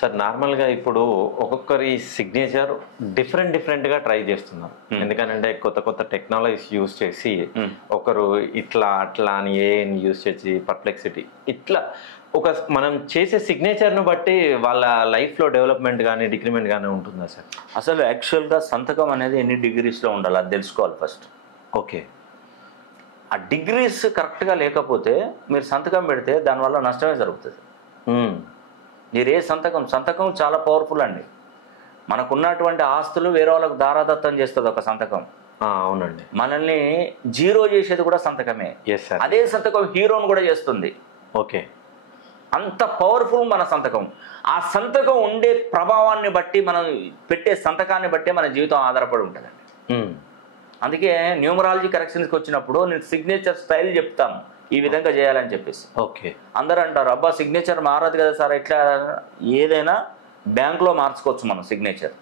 Sir నార్మల్గా ఇప్పుడు ఒక్కొక్కరి సిగ్నేచర్ డిఫరెంట్గా ట్రై చేస్తున్నారు. ఎందుకంటే కొత్త కొత్త టెక్నాలజీస్ యూజ్ చేసి ఒకరు ఇట్లా అట్లా అని ఏని యూజ్ చేసి పర్ప్లెక్సిటీ ఇట్లా ఒక మనం చేసే సిగ్నేచర్ను బట్టి వాళ్ళ లైఫ్లో డెవలప్మెంట్ కానీ డిక్రిమెంట్ కానీ ఉంటుందా సార్? అసలు యాక్చువల్గా సంతకం అనేది ఎన్ని డిగ్రీస్లో ఉండాలి అది తెలుసుకోవాలి ఫస్ట్. ఓకే, ఆ డిగ్రీస్ కరెక్ట్గా లేకపోతే మీరు సంతకం పెడితే దానివల్ల నష్టమే జరుగుతుంది. మీరు ఏ సంతకం చాలా పవర్ఫుల్ అండి. మనకున్నటువంటి ఆస్తులు వేరే వాళ్ళకు దారాదత్తం చేస్తుంది ఒక సంతకం. అవునండి. మనల్ని జీరో చేసేది కూడా సంతకమే. అదే సంతకం హీరోను కూడా చేస్తుంది. ఓకే, అంత పవర్ఫుల్ మన సంతకం. ఆ సంతకం ఉండే ప్రభావాన్ని బట్టి మనం పెట్టే సంతకాన్ని బట్టి మన జీవితం ఆధారపడి ఉంటుందండి. అందుకే న్యూమరాలజీ కరెక్షన్స్కి వచ్చినప్పుడు నేను సిగ్నేచర్ స్టైల్ చెప్తాను, ఈ విధంగా చేయాలని చెప్పేసి. ఓకే, అందరూ అంటారు అబ్బా సిగ్నేచర్ మారదు కదా సార్, ఎట్లా? ఏదైనా బ్యాంక్లో మార్చుకోవచ్చు మనం సిగ్నేచర్.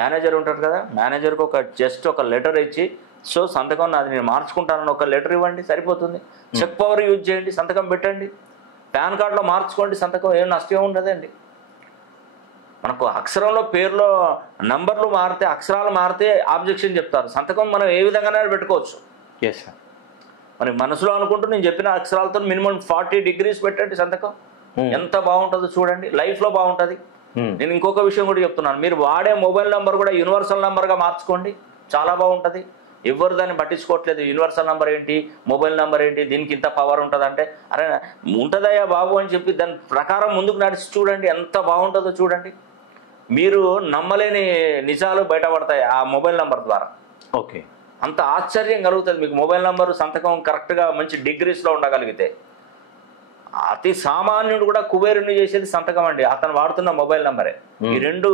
మేనేజర్ ఉంటారు కదా, మేనేజర్కి జస్ట్ ఒక లెటర్ ఇచ్చి సో సంతకం నాది నేను మార్చుకుంటానని ఒక లెటర్ ఇవ్వండి సరిపోతుంది. చెక్ పవర్ యూజ్ చేయండి, సంతకం పెట్టండి. పాన్ కార్డులో మార్చుకోండి, సంతకం ఏం నష్టం ఉండదండి. మనకు అక్షరంలో పేరులో నంబర్లు మారితే అక్షరాలు మారితే ఆబ్జెక్షన్ చెప్తారు. సంతకం మనం ఏ విధంగానే పెట్టుకోవచ్చు. సార్ మరి మనసులో అనుకుంటూ నేను చెప్పిన అక్షరాలతో మినిమం 40 డిగ్రీస్ పెట్టండి సంతకం. ఎంత బాగుంటుందో చూడండి, లైఫ్లో బాగుంటుంది. నేను ఇంకొక విషయం కూడా చెప్తున్నాను, మీరు వాడే మొబైల్ నెంబర్ కూడా యూనివర్సల్ నెంబర్గా మార్చుకోండి, చాలా బాగుంటుంది. ఎవరు దాన్ని పట్టించుకోవట్లేదు. యూనివర్సల్ నెంబర్ ఏంటి, మొబైల్ నెంబర్ ఏంటి, దీనికి ఇంత పవర్ ఉంటుందంటే అరే ఉంటుందయ్యా బాబు అని చెప్పి దాని ప్రకారం ముందుకు నడిచి చూడండి, ఎంత బాగుంటుందో చూడండి. మీరు నమ్మలేని నిజాలు బయటపడతాయి ఆ మొబైల్ నెంబర్ ద్వారా. ఓకే, అంత ఆశ్చర్యం కలుగుతుంది మీకు. మొబైల్ నెంబరు సంతకం కరెక్ట్గా మంచి డిగ్రీస్లో ఉండగలిగితే అతి సామాన్యుడు కూడా కుబేరుని చేసేది సంతకం అండి, అతను వాడుతున్న మొబైల్ నెంబరే. ఈ రెండు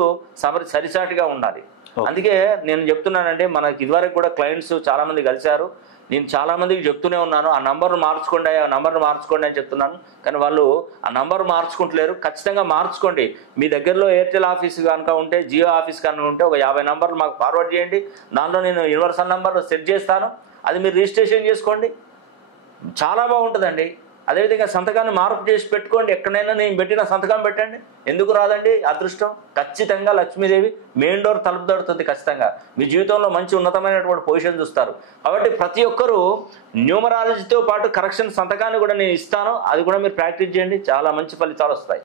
సరిసాటిగా ఉండాలి. అందుకే నేను చెప్తున్నానంటే మనకి ఇదివరకు కూడా క్లయింట్స్ చాలా మంది కలిశారు. నేను చాలా మందికి చెప్తూనే ఉన్నాను ఆ నంబర్ను మార్చుకోండి, ఆ నంబర్ను మార్చుకోండి అని చెప్తున్నాను. కానీ వాళ్ళు ఆ నంబర్ మార్చుకుంటలేరు. ఖచ్చితంగా మార్చుకోండి. మీ దగ్గరలో ఎయిర్టెల్ ఆఫీస్ కనుక ఉంటే, జియో ఆఫీస్ కనుక ఉంటే ఒక 50 నంబర్లు మాకు ఫార్వర్డ్ చేయండి. దానిలో నేను యూనివర్సల్ నెంబర్ సెట్ చేస్తాను, అది మీరు రిజిస్ట్రేషన్ చేసుకోండి, చాలా బాగుంటుందండి. అదేవిధంగా సంతకాన్ని మార్పు చేసి పెట్టుకోండి. ఎక్కడైనా నేను పెట్టిన సంతకం పెట్టండి. ఎందుకు రాదండి అదృష్టం? ఖచ్చితంగా లక్ష్మీదేవి మెయిన్ డోర్ తలుపు తడుతుంది. ఖచ్చితంగా మీ జీవితంలో మంచి ఉన్నతమైనటువంటి పొజిషన్ చూస్తారు. కాబట్టి ప్రతి ఒక్కరూ న్యూమరాలజీతో పాటు కరెక్షన్ సంతకాన్ని కూడా నేను ఇస్తాను, అది కూడా మీరు ప్రాక్టీస్ చేయండి, చాలా మంచి ఫలితాలు వస్తాయి.